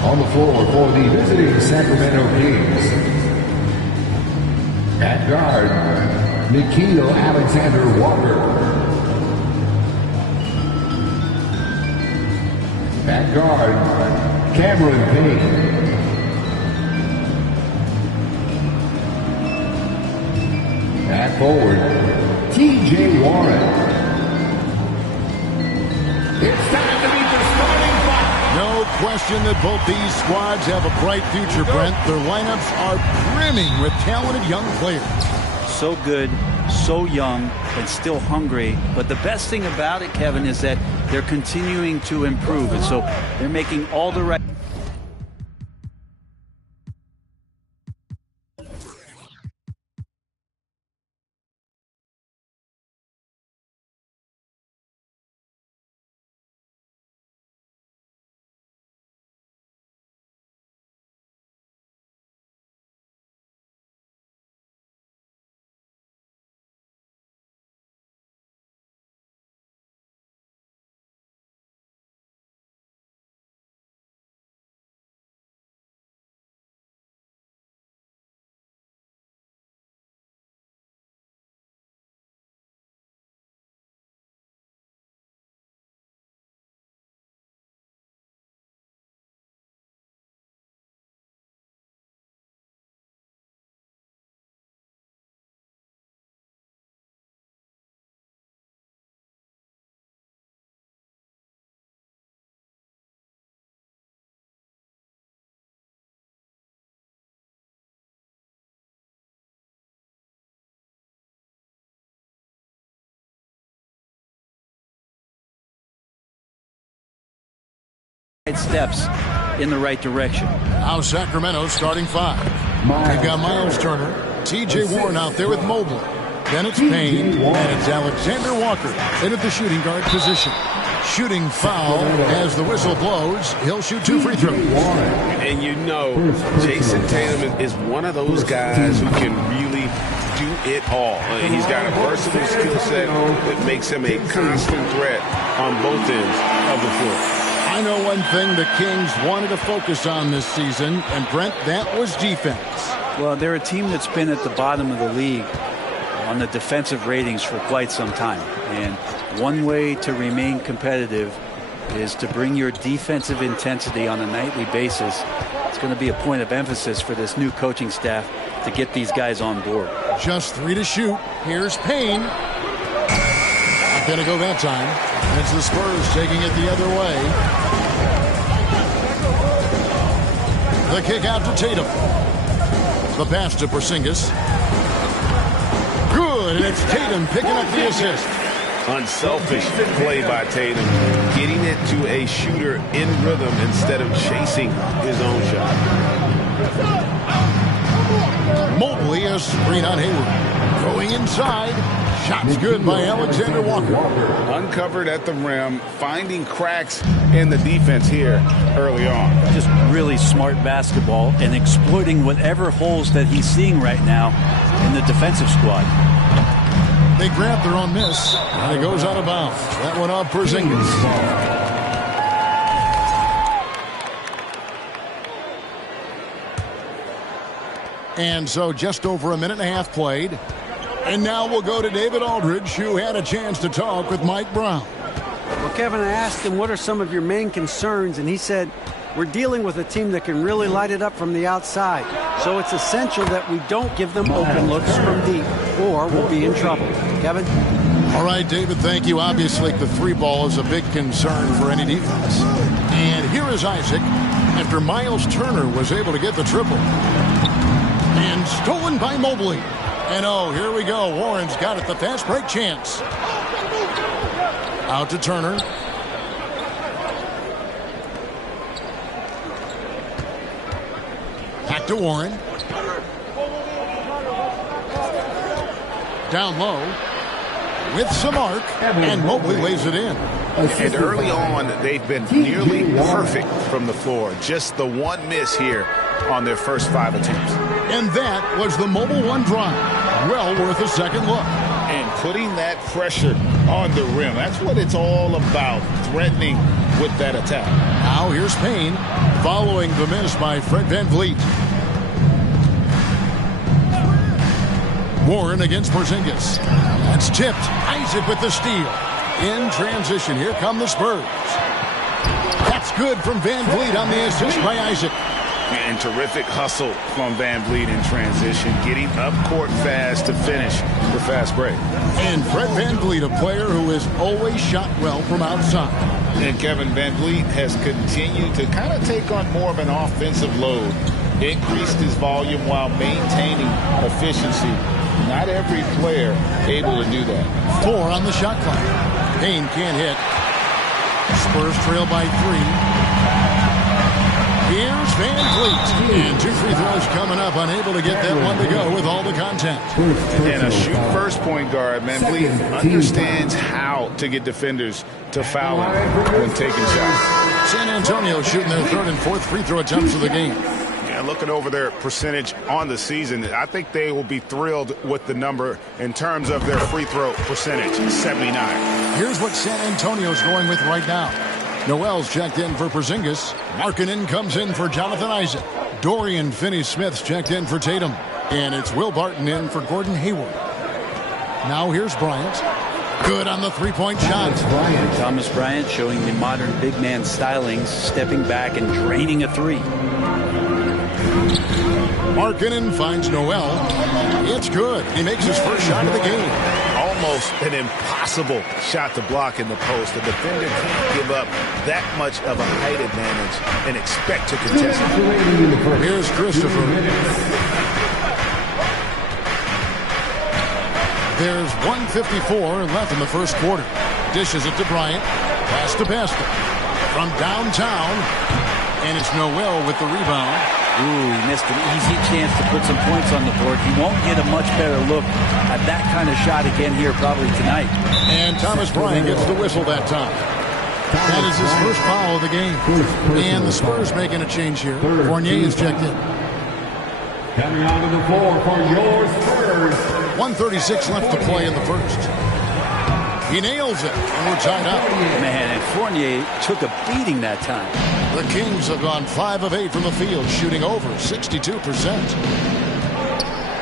On the floor for the visiting Sacramento Kings. At guard, Nickeil Alexander-Walker. At guard, Cameron Payne. At forward, T.J. Warren. It's time to meet the starting five. No question that both these squads have a bright future, Brent. Their lineups are brimming with talented young players. So good, so young, and still hungry. But the best thing about it, Kevin, is that they're continuing to improve. And so they're making all the right... steps in the right direction. Now Sacramento starting five. They've got Miles Turner, T.J. Warren out there with Mobley. Then it's Payne, and it's Alexander Walker in at the shooting guard position. Shooting foul as the whistle blows. He'll shoot 2 free throws. And you know, Jason Tatum is one of those guys who can really do it all. He's got a versatile skill set that makes him a constant threat on both ends of the floor. I know one thing the Kings wanted to focus on this season, and Brent, that was defense. Well, they're a team that's been at the bottom of the league on the defensive ratings for quite some time. And one way to remain competitive is to bring your defensive intensity on a nightly basis. It's going to be a point of emphasis for this new coaching staff to get these guys on board. Just 3 to shoot. Here's Payne. Not going to go that time. It's the Spurs taking it the other way. The kick out to Tatum. The pass to Porzingis. Good, and it's Tatum picking up the assist. Unselfish play by Tatum, getting it to a shooter in rhythm instead of chasing his own shot. Mobley, a screen on Hayward. Going inside. Shots good by Alexander Walker. Uncovered at the rim, finding cracks in the defense here early on. Just really smart basketball and exploiting whatever holes that he's seeing right now in the defensive squad. They grab their own miss, and it goes out of bounds. That one off Porzingis. And so just over a minute and a half played. And now we'll go to David Aldridge, who had a chance to talk with Mike Brown. Well, Kevin, I asked him what are some of your main concerns, and he said, we're dealing with a team that can really light it up from the outside. So it's essential that we don't give them open looks from deep, or we'll be in trouble. Kevin? All right, David, thank you. Obviously, the 3-ball is a big concern for any defense. And here is Isaac after Miles Turner was able to get the triple. And stolen by Mobley. And oh, here we go. Warren's got it. The fast break chance. Out to Turner. Back to Warren. Down low. With some arc. And Mobley lays it in. And early on, they've been nearly perfect from the floor. Just the one miss here on their first 5 attempts. And that was the Mobile One drive. Well worth a second look. And putting that pressure on the rim. That's what it's all about, threatening with that attack. Now Now here's Payne following the miss by Fred VanVleet. Warren against Porzingis. That's tipped. Isaac with the steal. In transition, here come the Spurs. That's good from VanVleet on the assist by Isaac. And terrific hustle from VanVleet in transition, getting up court fast to finish the fast break. And Fred VanVleet, a player who has always shot well from outside. And Kevin VanVleet has continued to kind of take on more of an offensive load. Increased his volume while maintaining efficiency. Not every player able to do that. 4 on the shot clock. Payne can't hit. Spurs trail by 3. Here's VanVleet. And 2 free throws coming up. Unable to get that one to go with all the contact. And a shoot-first point guard, VanVleet understands how to get defenders to foul him when taking shots. San Antonio shooting their 3rd and 4th free throw attempts of the game. Looking over their percentage on the season, I think they will be thrilled with the number in terms of their free throw percentage, 79. Here's what San Antonio's going with right now. Noel's checked in for Porzingis. Markkanen comes in for Jonathan Isaac. Dorian Finney-Smith's checked in for Tatum. And it's Will Barton in for Gordon Hayward. Now here's Bryant. Good on the three-point shot. Thomas Bryant showing the modern big man stylings, stepping back and draining a 3. Markkanen finds Noel. It's good. He makes his first shot of the game. Almost an impossible shot to block in the post. The defender can't give up that much of a height advantage and expect to contest it. Here's Christopher. There's 1:54 left in the first quarter. Dishes it to Bryant. Pass to Pascal. From downtown. And it's Noel with the rebound. Ooh, he missed an easy chance to put some points on the board. He won't get a much better look at that kind of shot again here probably tonight. And Thomas Bryant gets the whistle that time. That is his first foul of the game. And the Spurs making a change here. Fournier is checked in. Coming onto the floor for your Spurs. 1:36 left to play in the first. He nails it, and we're tied up. Man, and Fournier took a beating that time. The Kings have gone 5 of 8 from the field, shooting over 62%.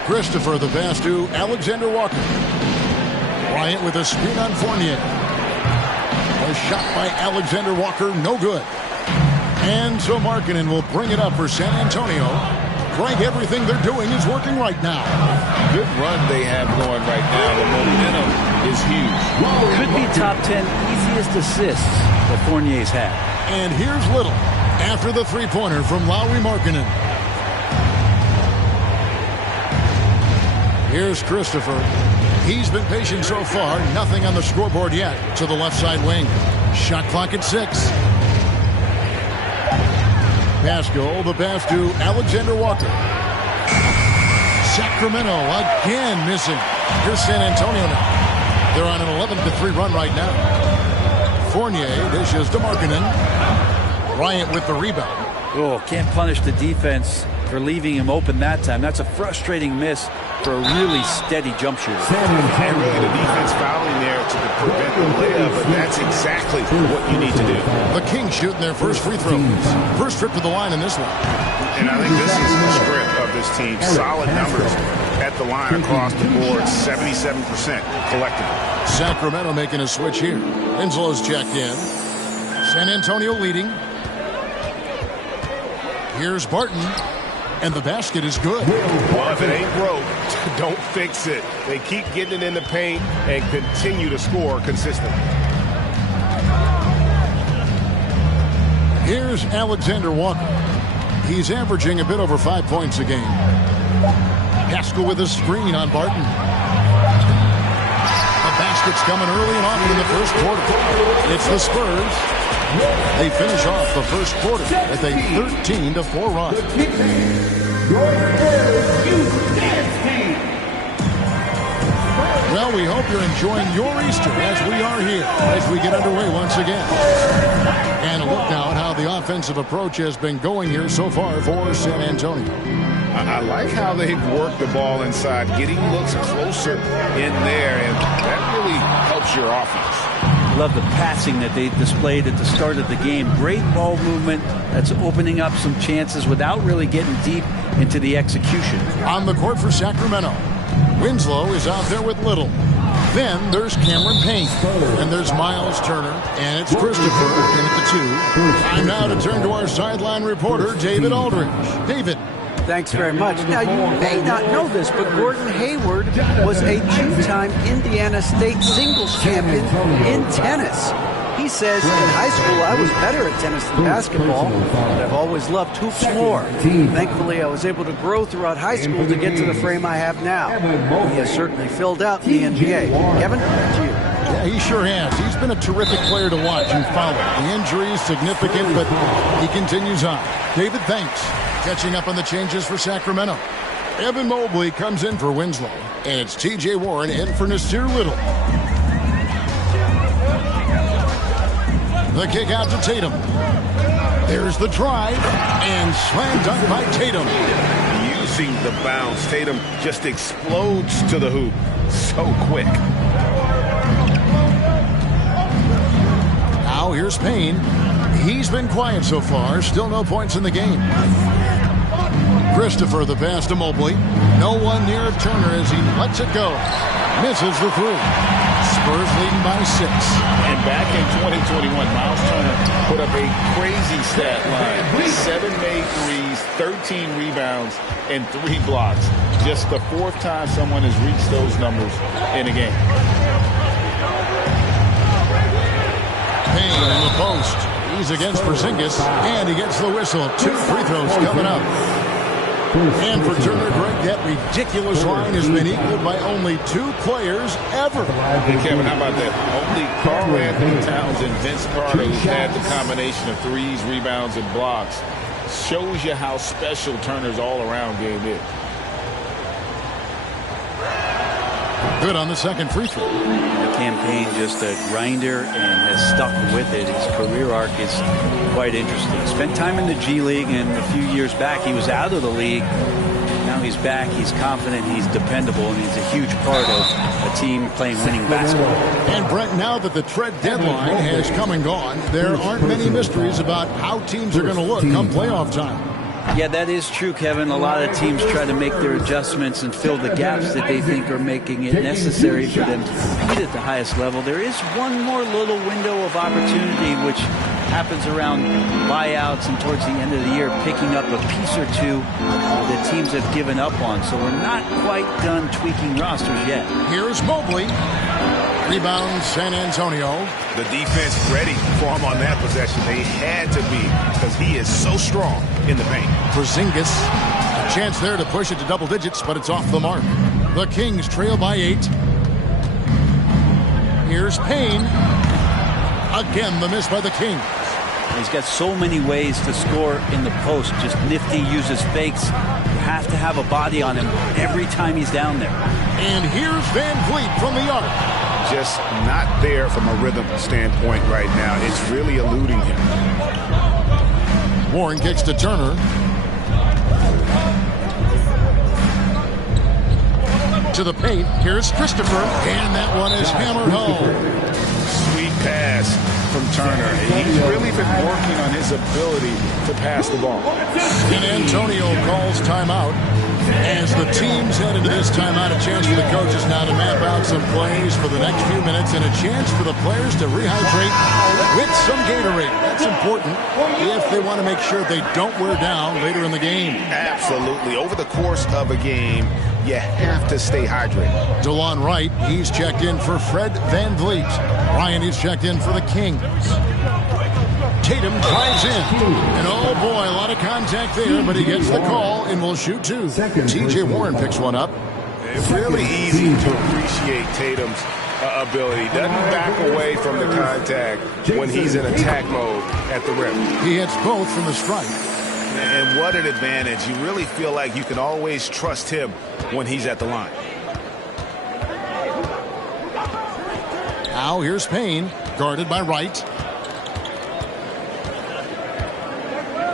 Christopher the pass to Alexander Walker. Bryant with a screen on Fournier. A shot by Alexander Walker, no good. And so Markkanen will bring it up for San Antonio. Frank, everything they're doing is working right now. Good run they have going right now. The momentum is huge. Could be top 10 easiest assists that Fournier's had. And here's Little after the three-pointer from Lauri Markkanen. Here's Christopher. He's been patient so far. Nothing on the scoreboard yet to the left side wing. Shot clock at 6. Pascal, the pass to Alexander Walker. Sacramento again missing. Here's San Antonio now. They're on an 11-3 run right now. Fournier dishes to Markkanen. Bryant with the rebound. Oh, can't punish the defense for leaving him open that time. That's a frustrating miss for a really steady jump shooter. And really the defense fouling there to prevent the layup, but that's exactly what you need to do. The Kings shooting their first free throws. First trip to the line in this one. And I think this is the script of this team. Solid numbers at the line across the board, 77% collectively. Sacramento making a switch here. Winslow's checked in. San Antonio leading. Here's Barton. And the basket is good. Well, if it ain't broke, don't fix it. They keep getting it in the paint and continue to score consistently. Here's Alexander Walker. He's averaging a bit over 5 points a game. Pascal with a screen on Barton. The basket's coming early and often in the first quarter. It's the Spurs. They finish off the first quarter with a 13-4 run. Well, we hope you're enjoying your Easter as we are here as we get underway once again. And a look now at how the offensive approach has been going here so far for San Antonio. I like how they've worked the ball inside, getting looks closer in there, and that really helps your offense. love the passing that they displayed at the start of the game. Great ball movement that's opening up some chances without really getting deep into the execution. On the court for Sacramento, Winslow is out there with Little. Then there's Cameron Payne. And there's Miles Turner. And it's Christopher in at the 2. Time now to turn to our sideline reporter, David Aldridge. David. Thanks very much. Now, you may not know this, but Gordon Hayward was a 2-time Indiana State singles champion in tennis. He says, in high school, I was better at tennis than basketball, but I've always loved hoops more. Thankfully, I was able to grow throughout high school to get to the frame I have now. He has certainly filled out in the NBA. Kevin, back to you. Yeah, he sure has. He's been a terrific player to watch and follow. The injury is significant, but he continues on. David, thanks. Catching up on the changes for Sacramento. Evan Mobley comes in for Winslow, and it's T.J. Warren in for Nasir Little. The kick out to Tatum. There's the drive, and slam dunk by Tatum. Using the bounce, Tatum just explodes to the hoop so quick. Now here's Payne. He's been quiet so far. Still no points in the game. Christopher the pass to Mobley. No one near Turner as he lets it go. Misses the 3. Spurs leading by 6. And back in 2021, Miles Turner put up a crazy stat line. 7 made threes, 13 rebounds, and 3 blocks. Just the 4th time someone has reached those numbers in a game. Payne in the post. He's against Porzingis, and he gets the whistle. 2 free throws coming up. And for Turner, Greg, that ridiculous line has been equaled by only 2 players ever. Hey, Kevin, how about that? Only Karl Anthony Towns and Vince Carter who've had the combination of threes, rebounds, and blocks. Shows you how special Turner's all-around game is. Good on the second free throw. The campaign just a grinder and has stuck with it. His career arc is quite interesting. Spent time in the G League, and a few years back he was out of the league. Now he's back, he's confident, he's dependable, and he's a huge part of a team playing winning basketball. And Brent, now that the trade deadline has come and gone, there aren't many mysteries about how teams are going to look come playoff time. Yeah, that is true, Kevin. A lot of teams try to make their adjustments and fill the gaps that they think are making it necessary for them to compete at the highest level. There is one more little window of opportunity, which happens around buyouts and towards the end of the year, picking up a piece or two that teams have given up on. So we're not quite done tweaking rosters yet. Here's Mobley. Rebound San Antonio. The defense ready for him on that possession. They had to be, because he is so strong in the paint. Porzingis. A chance there to push it to double digits, but it's off the mark. The Kings trail by 8. Here's Payne. Again, the miss by the Kings. He's got so many ways to score in the post. Just nifty, uses fakes. You have to have a body on him every time he's down there. And here's Van Vliet from the arc. Just not there from a rhythm standpoint right now. It's really eluding him. Warren kicks to Turner. To the paint. Here's Christopher. And that one is hammered home. Sweet pass from Turner. He's really been working on his ability to pass the ball. San Antonio calls timeout. As the teams head into this timeout, a chance for the coaches now to map out some plays for the next few minutes and a chance for the players to rehydrate with some Gatorade. That's important if they want to make sure they don't wear down later in the game. Absolutely. Over the course of a game, you have to stay hydrated. DeLon Wright, he's checked in for Fred Van Vliet. Ryan is checked in for the Kings. Tatum drives in. And oh boy, a lot of contact there, but he gets the call and will shoot 2. T.J. Warren picks one up. It's really easy to appreciate Tatum's ability. Doesn't back away from the contact when he's in attack mode at the rim. He hits both from the strike. And what an advantage. You really feel like you can always trust him when he's at the line. Now here's Payne, guarded by Wright.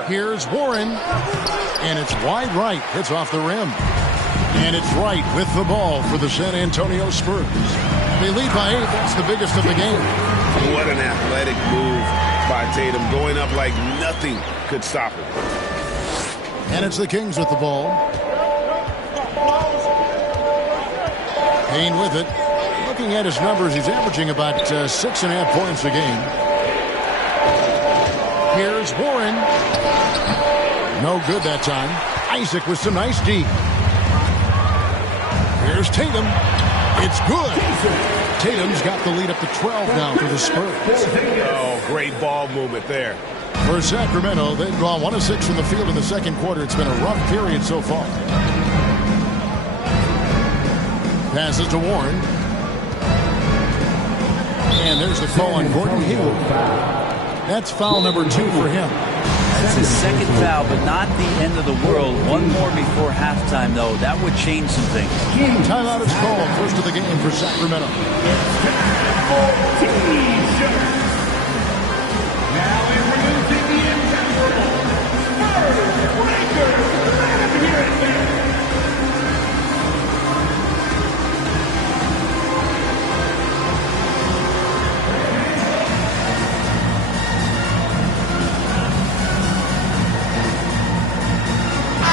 Here's Warren, and it's wide right. Hits off the rim. And it's Wright with the ball for the San Antonio Spurs. They lead by 8. That's the biggest of the game. What an athletic move by Tatum, going up like nothing could stop him. And it's the Kings with the ball. Payne with it. Looking at his numbers, he's averaging about 6.5 points a game. Here's Warren. No good that time. Isaac with some nice D. Here's Tatum. It's good. Tatum's got the lead up to 12 now for the Spurs. Oh, great ball movement there. For Sacramento, they've gone 1 of 6 from the field in the second quarter. It's been a rough period so far. Passes to Warren. And there's the call on Gordon Hayward. That's foul number 2 for him. That's his second foul, but not the end of the world. One more before halftime, though. That would change some things. Timeout is called. First of the game for Sacramento. Now introducing the intemperable Breaker.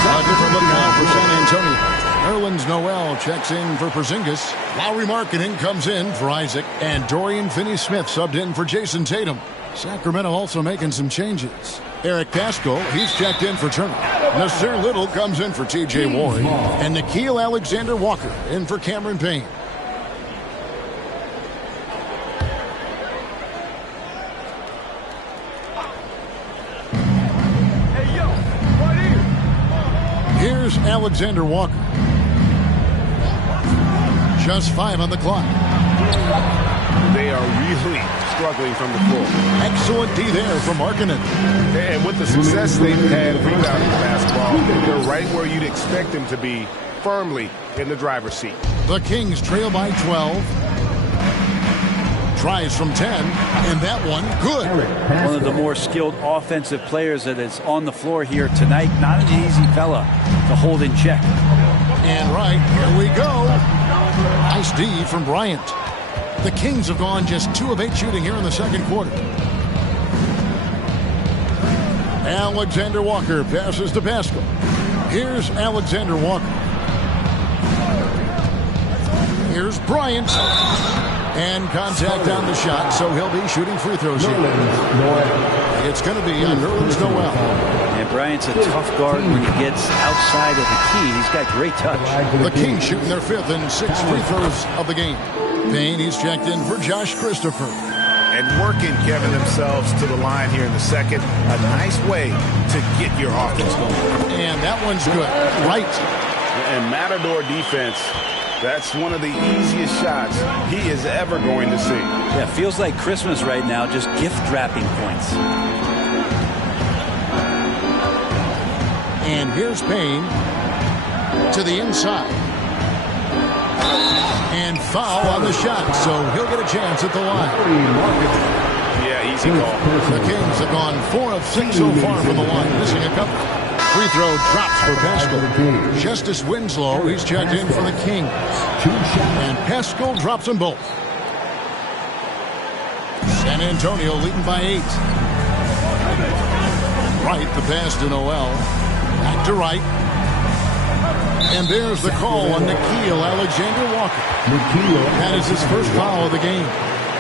A different look now for San Antonio. Nerlens Noel checks in for Porzingis. Lauri Markkanen comes in for Isaac. And Dorian Finney-Smith subbed in for Jason Tatum. Sacramento also making some changes. Eric Paschall, he's checked in for Turner. Nasir Little comes in for T.J. Warren. And Nickeil Alexander-Walker in for Cameron Payne. Here's Alexander Walker. Just 5 on the clock. They are really struggling from the floor. Excellent D there from Markkanen. And with the success they've had rebounding the basketball, they're right where you'd expect them to be, firmly in the driver's seat. The Kings trail by 12. Tries from 10, and that one good. One of the more skilled offensive players that is on the floor here tonight. Not an easy fella to hold in check. And right, here we go. Nice D from Bryant. The Kings have gone just 2 of 8 shooting here in the second quarter. Alexander Walker passes to Paschall. Here's Alexander Walker. Here's Bryant. And contact on the shot, so he'll be shooting free throws here. It's going to be on Nerlens Noel. And Bryant's a tough guard when he gets outside of the key. He's got great touch. The Kings shooting their 5th and 6th free throws of the game. Payne, he's checked in for Josh Christopher. And working, Kevin, themselves to the line here in the second. A nice way to get your offense going. And that one's good. Right. And Matador defense, that's one of the easiest shots he is ever going to see. Yeah, feels like Christmas right now, just gift wrapping points. And here's Payne to the inside. And foul on the shot, so he'll get a chance at the line. Yeah, easy call. The Kings have gone 4 of 6 so far from the line, missing a couple. Free throw drops for Paschall. Justice Winslow, he's checked in for the Kings. And Paschall drops them both. San Antonio leading by 8. Wright, the pass to Noel. Back to Wright. And there's the call on Nickeil Alexander-Walker. That is his first foul of the game.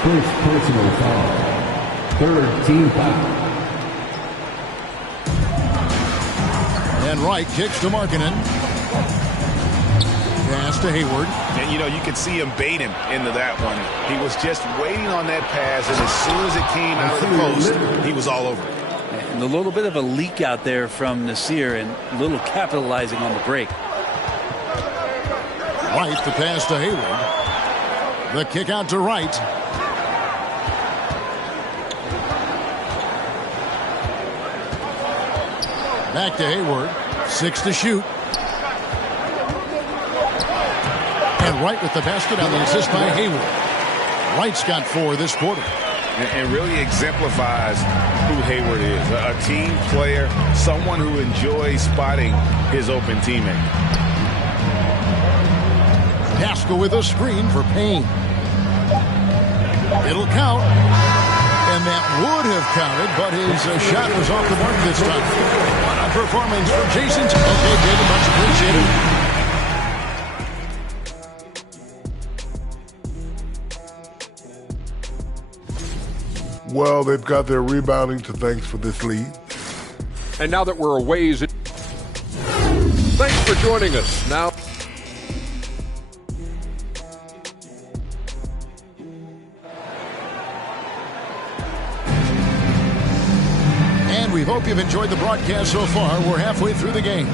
First personal foul. 3rd team foul. And Wright kicks to Markkanen. Pass to Hayward. And, you know, you could see him bait him into that one. He was just waiting on that pass, and as soon as it came out of the post, he was all over it. And a little bit of a leak out there from Nasir and a little capitalizing on the break. Wright, the pass to Hayward. The kick out to Wright. Back to Hayward. 6 to shoot. And Wright with the basket on the assist by Hayward. Wright's got 4 this quarter. And really exemplifies who Hayward is. A team player, someone who enjoys spotting his open teammate. Gaskell with a screen for Payne. It'll count. And that would have counted, but his shot was off the mark this time. What a performance from Jason. Okay, David, much appreciated. Well, they've got their rebounding to thanks for this lead. And now that we're a ways, thanks for joining us. Now. We hope you've enjoyed the broadcast so far. We're halfway through the game.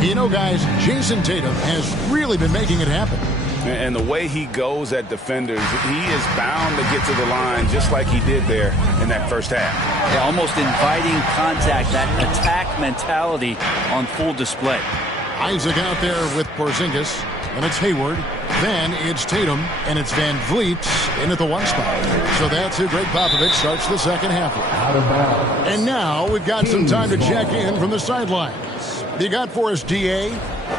You know, guys, Jason Tatum has really been making it happen. And the way he goes at defenders, he is bound to get to the line just like he did there in that first half. Yeah, almost inviting contact, that attack mentality on full display. Isaac out there with Porzingis, and it's Hayward. Then it's Tatum, and it's Van Vliet in at the one spot. So that's who Greg Popovich starts the second half with. And now we've got some time to check in from the sidelines. You got for us, DA?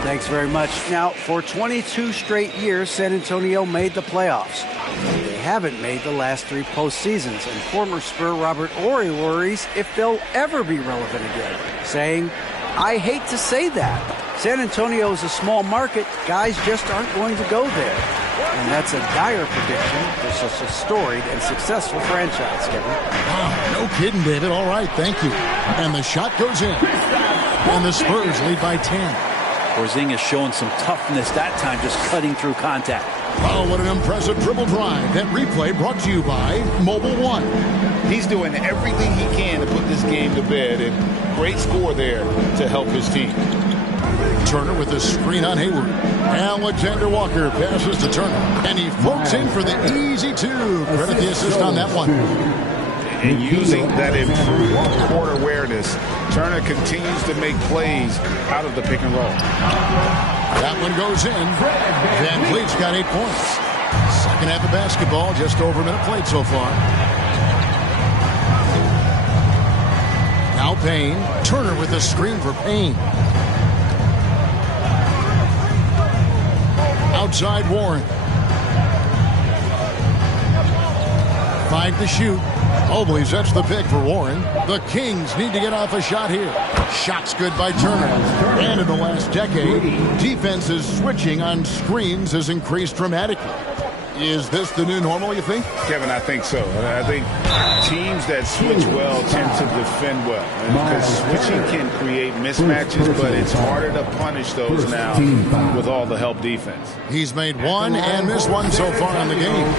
Thanks very much. Now, for 22 straight years, San Antonio made the playoffs. They haven't made the last 3 postseasons, and former Spur Robert Horry worries if they'll ever be relevant again, saying, "I hate to say that. San Antonio is a small market. Guys just aren't going to go there." And that's a dire prediction for such a storied and successful franchise, Kevin. Wow, no kidding, David. All right, thank you. And the shot goes in. And the Spurs lead by 10. Porzingis showing some toughness that time, just cutting through contact. Oh, what an impressive dribble drive. That replay brought to you by Mobile One. He's doing everything he can to put this game to bed, and great score there to help his team. Turner with a screen on Hayward. Alexander Walker passes to Turner, and he floats in for the easy 2. Credit the assist on that one. And using that improved court awareness, Turner continues to make plays out of the pick and roll. That one goes in. Van Vliet's got 8 points. Second half of basketball, just over a minute played so far. Now Payne. Turner with a screen for Payne. Outside Warren. 5 to shoot. Mobley sets the pick for Warren. The Kings need to get off a shot here. Shot's good by Turner. And in the last decade, defenses switching on screens has increased dramatically. Is this the new normal, you think? Kevin, I think so. I think teams that switch well tend to defend well. Because switching can create mismatches, but it's harder to punish those now with all the help defense. He's made 1 and missed 1 so far in the game.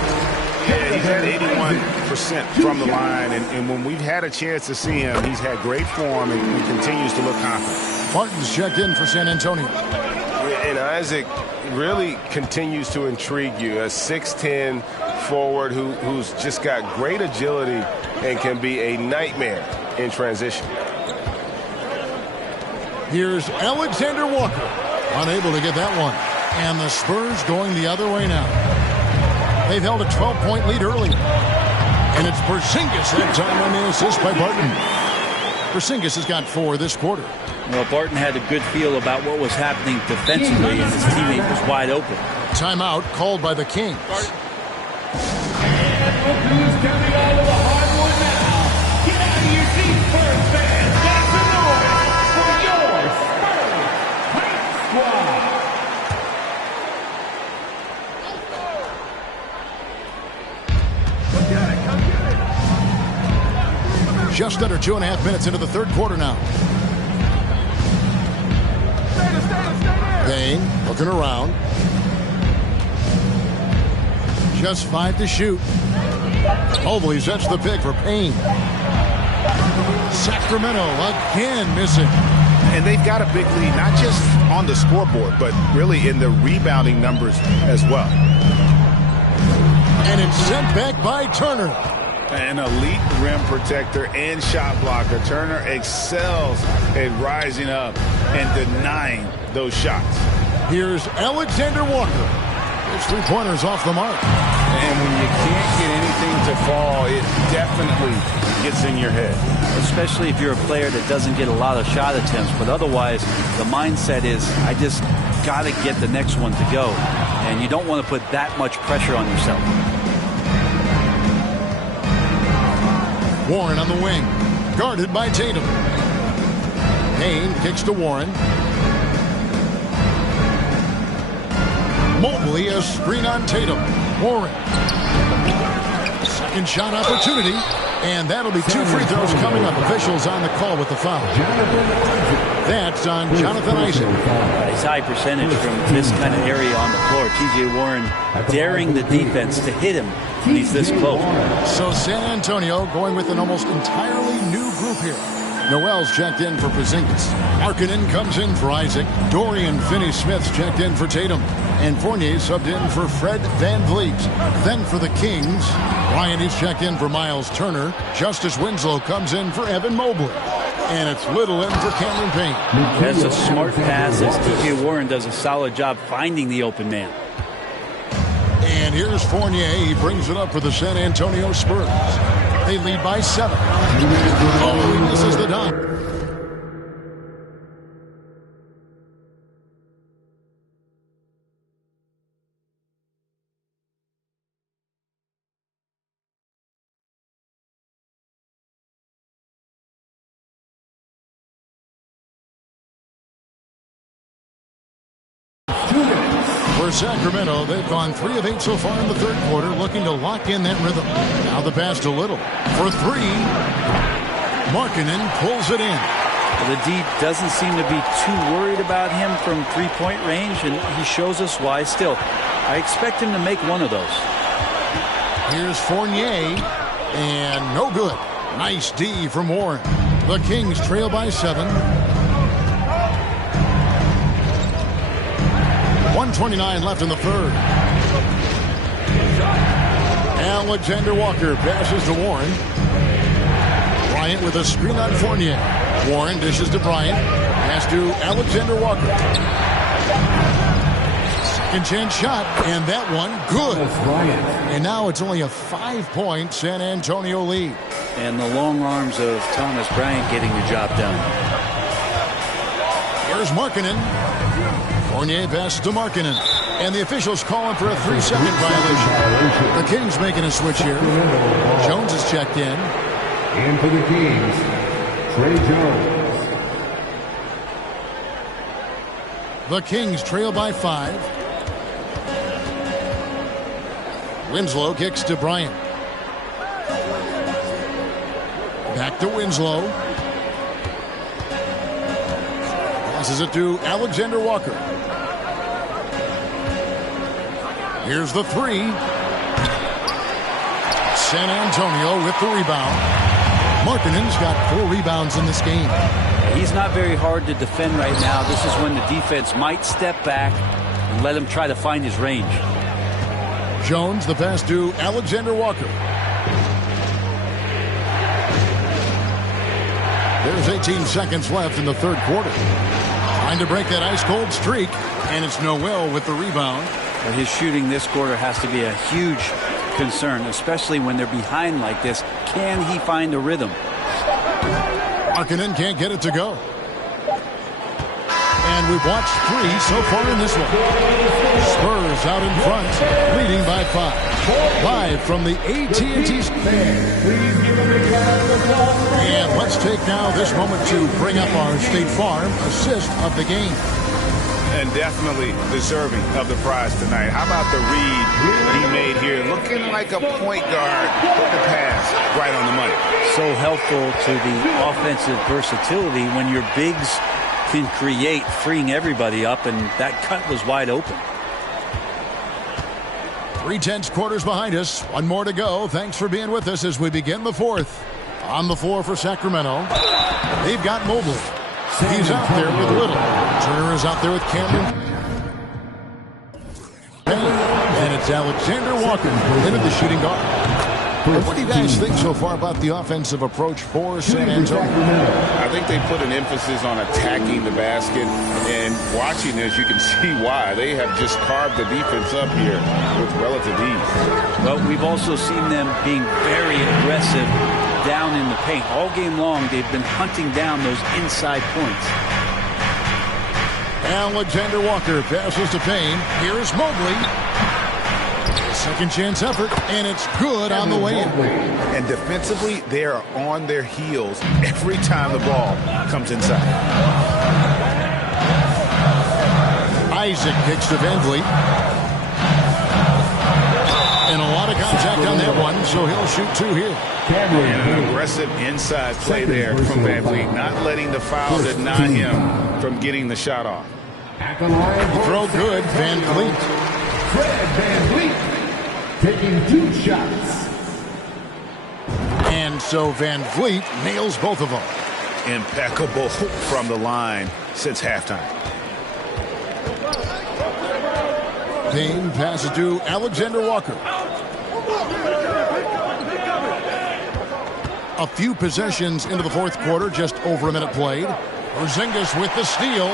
Yeah, he's at 81% from the line, and when we've had a chance to see him, he's had great form and continues to look confident. Martin's checked in for San Antonio. And Isaac really continues to intrigue you. A 6'10 forward who's just got great agility and can be a nightmare in transition. Here's Alexander Walker. Unable to get that one. And the Spurs going the other way now. They've held a 12-point lead early. And it's Porzingis that time on the assist by Barton. Porzingis has got 4 this quarter. Well, Barton had a good feel about what was happening defensively, and his teammate was wide open. Timeout called by the Kings. Just under 2.5 minutes into the third quarter now. Payne looking around. Just 5 to shoot. Mobley sets the pick for Payne. Sacramento again missing. And they've got a big lead, not just on the scoreboard, but really in the rebounding numbers as well. And it's sent back by Turner. An elite rim protector and shot blocker. Turner excels at rising up and denying those shots. Here's Alexander Walker. His 3-pointers off the mark. And when you can't get anything to fall, it definitely gets in your head. Especially if you're a player that doesn't get a lot of shot attempts. But otherwise, the mindset is, I just got to get the next one to go. And you don't want to put that much pressure on yourself. Warren on the wing, guarded by Tatum. Payne kicks to Warren. Mobley, a screen on Tatum. Warren. Second shot opportunity. And that'll be 2 free throws coming up. Officials on the call with the foul. That's on Jonathan Isaac. His high percentage from this kind of area on the floor. T.J. Warren daring the defense to hit him when he's this close. So San Antonio going with an almost entirely new group here. Noel's checked in for Porzingis. Markkanen comes in for Isaac. Dorian Finney-Smith's checked in for Tatum. And Fournier subbed in for Fred VanVleet. Then for the Kings, Bryant is checked in for Miles Turner. Justice Winslow comes in for Evan Mobley. And it's Little in for Cameron Payne. That's a smart pass as T.J. Warren does a solid job finding the open man. And here's Fournier. He brings it up for the San Antonio Spurs. They lead by 7. Oh, he misses the dunk. For Sacramento, they've gone 3 of 8 so far in the third quarter, looking to lock in that rhythm. Now the pass to Little. For 3, Markkanen pulls it in. The D doesn't seem to be too worried about him from three-point range, and he shows us why still. I expect him to make one of those. Here's Fournier, and no good. Nice D from Warren. The Kings trail by 7. 1:29 left in the third. Alexander Walker passes to Warren. Bryant with a screen on Fournier. Warren dishes to Bryant. Pass to Alexander Walker. Second chance shot, and that one good. And now it's only a 5-point San Antonio lead. And the long arms of Thomas Bryant getting the job done. Here's Markkanen. Fournier passes to Markkanen. And the officials calling for a 3-second violation. The Kings making a switch here. Jones is checked in. And for the Kings, Trey Jones. The Kings trail by 5. Winslow kicks to Bryant. Back to Winslow. Passes it to Alexander Walker. Here's the 3. San Antonio with the rebound. Markkanen's got 4 rebounds in this game. He's not very hard to defend right now. This is when the defense might step back and let him try to find his range. Jones, the pass to Alexander Walker. There's 18 seconds left in the third quarter. Trying to break that ice-cold streak, and it's Noel with the rebound. But his shooting this quarter has to be a huge concern, especially when they're behind like this. Can he find a rhythm? Markkanen can't get it to go. And we've watched 3 so far in this one. Spurs out in front, leading by 5. Live from the AT&T. And let's take now this moment to bring up our State Farm assist of the game. And definitely deserving of the prize tonight. How about the read he made here? Looking like a point guard. Put the pass right on the money. So helpful to the offensive versatility when your bigs can create, freeing everybody up, and that cut was wide open. 3 quarters behind us. 1 more to go. Thanks for being with us as we begin the fourth. On the floor for Sacramento, they've got Mobley. He's out there with Little. Turner is out there with Cameron. And it's Alexander Walker into the shooting guard. What do you guys think so far about the offensive approach for San Antonio? I think they put an emphasis on attacking the basket, and watching this, you can see why. They have just carved the defense up here with relative ease. Well, we've also seen them being very aggressive down in the paint. All game long, they've been hunting down those inside points. Alexander Walker passes to Payne. Here's Mobley. Second chance effort, and it's good on the way in. And defensively, they are on their heels every time the ball comes inside. Isaac kicks to Van Vliet. And a lot of contact on that one, so he'll shoot two here. And an aggressive inside play there from Van Vliet, not letting the foul deny him from getting the shot off. Throw good, Van Vliet. Fred Van Vliet taking 2 shots. And so Van Vliet nails both of them. Impeccable from the line since halftime. Payne passes to Alexander Walker. A few possessions into the fourth quarter, just over a minute played. Porzingis with the steal.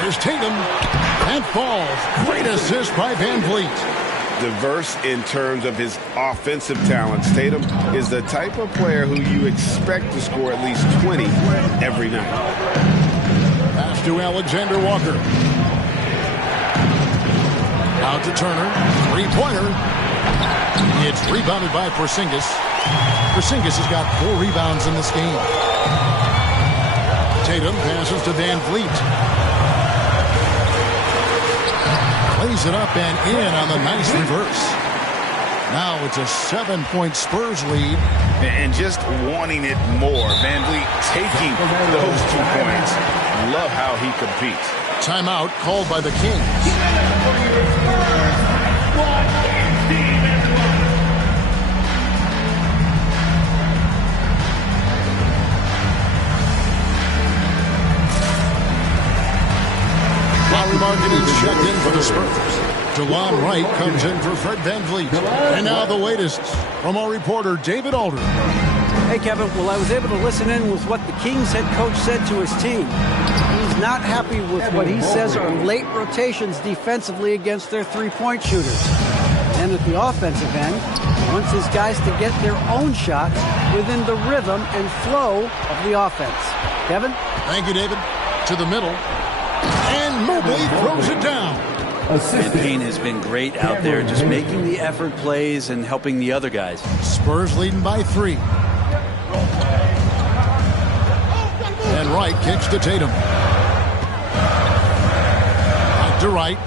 Here's Tatum. And falls. Great assist by Van Vliet. Diverse in terms of his offensive talents. Tatum is the type of player who you expect to score at least 20 every night. Pass to Alexander Walker. Out to Turner. Three-pointer. It's rebounded by Porzingis. Porzingis has got 4 rebounds in this game. Tatum passes to Van Vliet. Plays it up and in on the nice reverse. Now it's a 7-point Spurs lead. And just wanting it more. Van Vliet taking those 2 points. Love how he competes. Timeout called by the Kings. Lauri Markkanen's checked in for the Spurs. DeLon Wright comes in for Fred Van Vliet. And now the latest from our reporter, David Alder. Hey, Kevin. Well, I was able to listen in with what the Kings head coach said to his team. He's not happy with what he says are late rotations defensively against their three-point shooters. And at the offensive end, wants his guys to get their own shots within the rhythm and flow of the offense. Kevin? Thank you, David. To the middle. And Mobley throws it down. And Payne has been great out there, just making the effort plays and helping the other guys. Spurs leading by 3. And Wright kicks to Tatum. Back to Wright.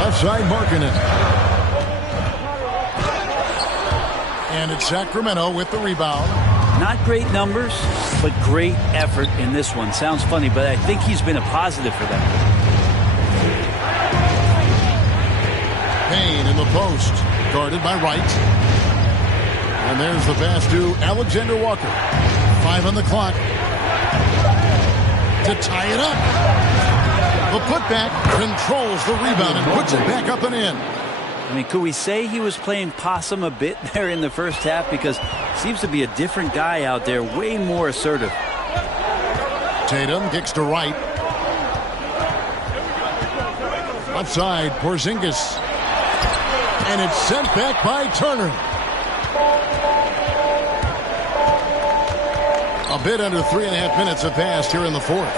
Left side, Markkanen. And it's Sacramento with the rebound. Not great numbers, but great effort in this one. Sounds funny, but I think he's been a positive for them. Payne in the post, guarded by Wright. And there's the pass to Alexander Walker. 5 on the clock. To tie it up. The putback controls the rebound and puts it back up and in. I mean, could we say he was playing possum a bit there in the first half? Because he seems to be a different guy out there, way more assertive. Tatum kicks to Wright. Left side, Porzingis. And it's sent back by Turner. A bit under 3.5 minutes have passed here in the fourth.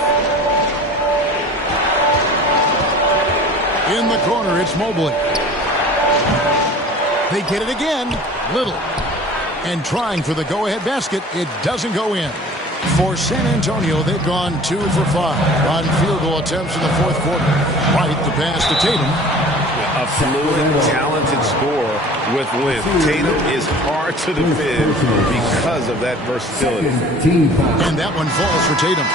In the corner, it's Mobley. They get it again. Little. And trying for the go-ahead basket. It doesn't go in. For San Antonio, they've gone 2 for 5 on field goal attempts in the fourth quarter. Wright, the pass to Tatum. A fluid, talented scorer with length. Tatum is hard to defend because of that versatility. And that one falls for Tatum.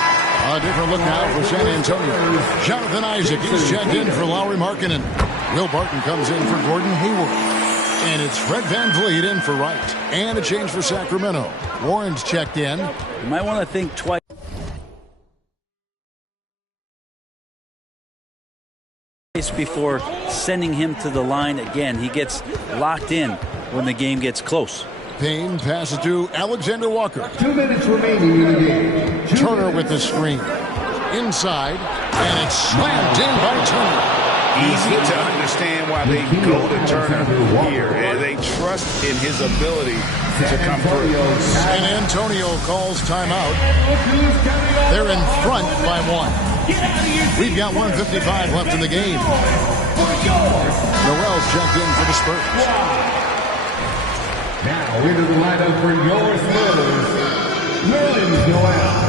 A different look now for San Antonio. Jonathan Isaac is checked in for Lauri Markkanen. Will Barton comes in for Gordon Hayward. And it's Fred Van Vliet in for Wright. And a change for Sacramento. Warren's checked in. You might want to think twice before sending him to the line again. He gets locked in when the game gets close. Payne passes to Alexander Walker. 2 minutes remaining in the game. Turner with the screen. Inside. And it's slammed in by Turner. Easy to understand why they go to Turner here. And they trust in his ability to come through. San Antonio calls timeout. They're in front by 1. We've got 1:55 left in the game. Noel's checked in for the Spurs. Now into the lineup for your Spurs, Nerlens Noel.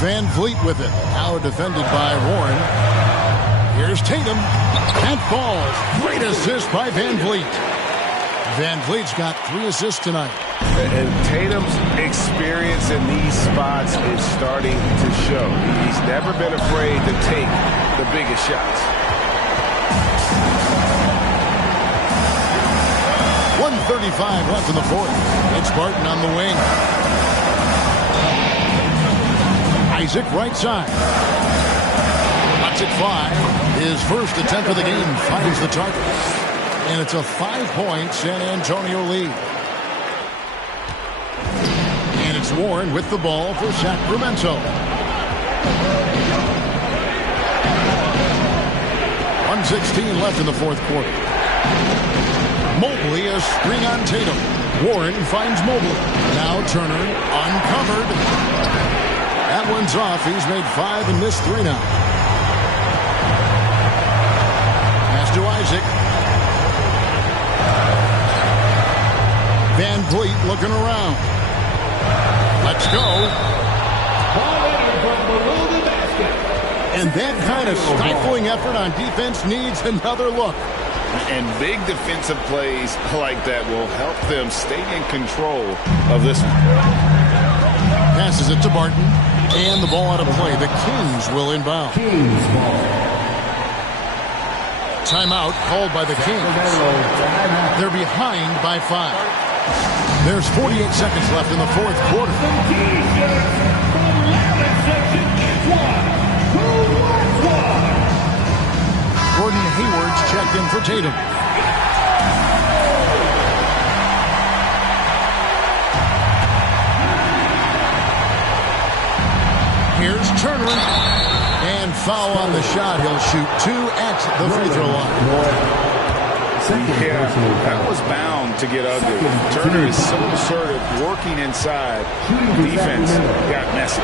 Van Vliet with it. Now defended by Warren. Here's Tatum. That falls. Great assist by Van Vliet. Van Vliet's got 3 assists tonight. And Tatum's experience in these spots is starting to show. He's never been afraid to take the biggest shots. 1:35 left in the fourth. It's Barton on the wing. Isaac right side. Knocks it 5. His first attempt of the game finds the target. And it's a 5-point San Antonio lead. And it's Warren with the ball for Sacramento. 1:16 left in the fourth quarter. Mobley a screen on Tatum. Warren finds Mobley. Now Turner uncovered. That one's off. He's made 5 and missed 3 now. Pass to Isaac. Van Vliet looking around. Let's go. And that kind of stifling effort on defense needs another look. And big defensive plays like that will help them stay in control of this one. Passes it to Barton. And the ball out of play. The Kings will inbound. Timeout called by the Kings. They're behind by 5. There's 48 seconds left in the fourth quarter. Gordon Hayward's checked in for Tatum. Here's Turner. And foul on the shot. He'll shoot 2 at the free throw line. Yeah, that was bound to get ugly. Turner is so assertive, working inside. Defense got messy.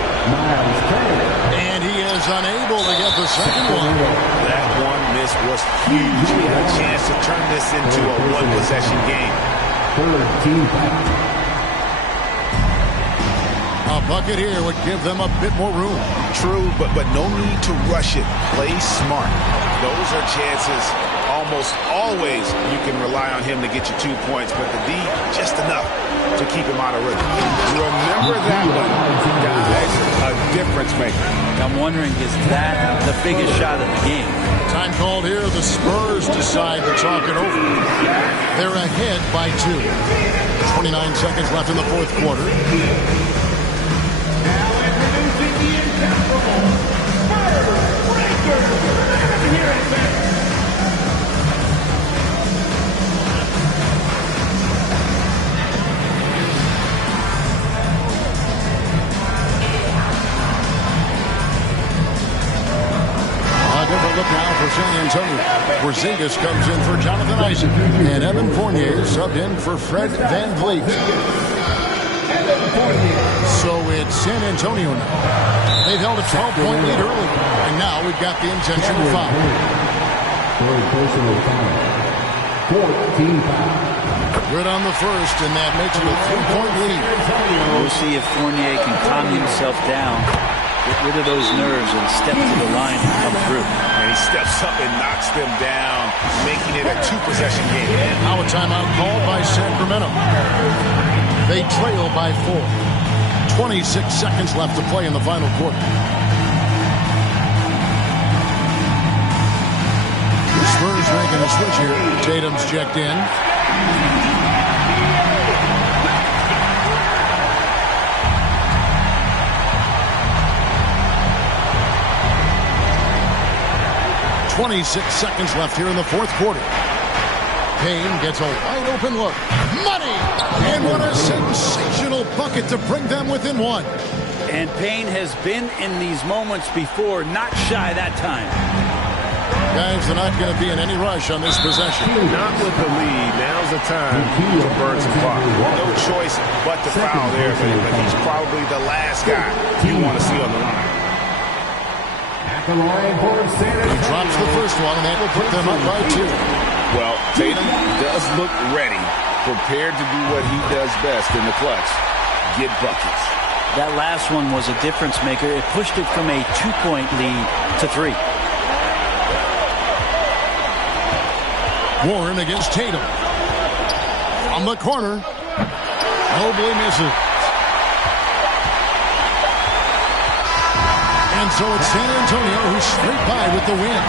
And he is unable to get the second one. That one miss was huge. He had a chance to turn this into a one-possession game. A bucket here would give them a bit more room. True, but no need to rush it. Play smart. Those are chances. Almost always you can rely on him to get you 2 points, but the D just enough to keep him out of rhythm. Remember that one, guys, a difference maker. I'm wondering, is that the biggest shot of the game? Time called here. The Spurs decide to talk it over. They're ahead by 2. 29 seconds left in the fourth quarter. Look now for San Antonio. Porzingis comes in for Jonathan Isaac. And Evan Fournier subbed in for Fred Van Vliet. So it's San Antonio now. They've held a 12-point lead early. And now we've got the intentional foul. 14 foul. Good on the first, and that makes it a 3-point lead. We'll see if Fournier can calm himself down, get rid of those nerves, and step to the line and come through. And he steps up and knocks them down, making it a 2-possession game. Now a timeout called by Sacramento. They trail by 4. 26 seconds left to play in the final quarter. The Spurs making a switch here. Tatum's checked in. .26 seconds left here in the fourth quarter. Payne gets a wide open look. Money! And what a sensational bucket to bring them within 1. And Payne has been in these moments before, not shy that time. Guys are not going to be in any rush on this possession. Not with the lead. Now's the time to burn some clock. No choice but to foul there, but he's probably the last guy you want to see on the line. At the line for San Antonio. He drops the first one, and that will put them up by 2. Well, Tatum does look ready, prepared to do what he does best in the clutch, get buckets. That last one was a difference maker. It pushed it from a 2-point lead to 3. Warren against Tatum. On the corner. Mobley misses. And so it's San Antonio who's straight by with the win.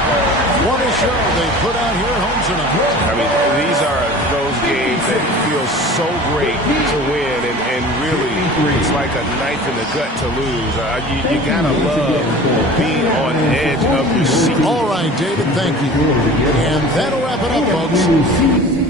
What a show they put out here at home tonight. I mean, these are those games that feel so great to win, and really, it's like a knife in the gut to lose. You gotta love being on edge of your seat. All right, David, thank you. And that'll wrap it up, folks.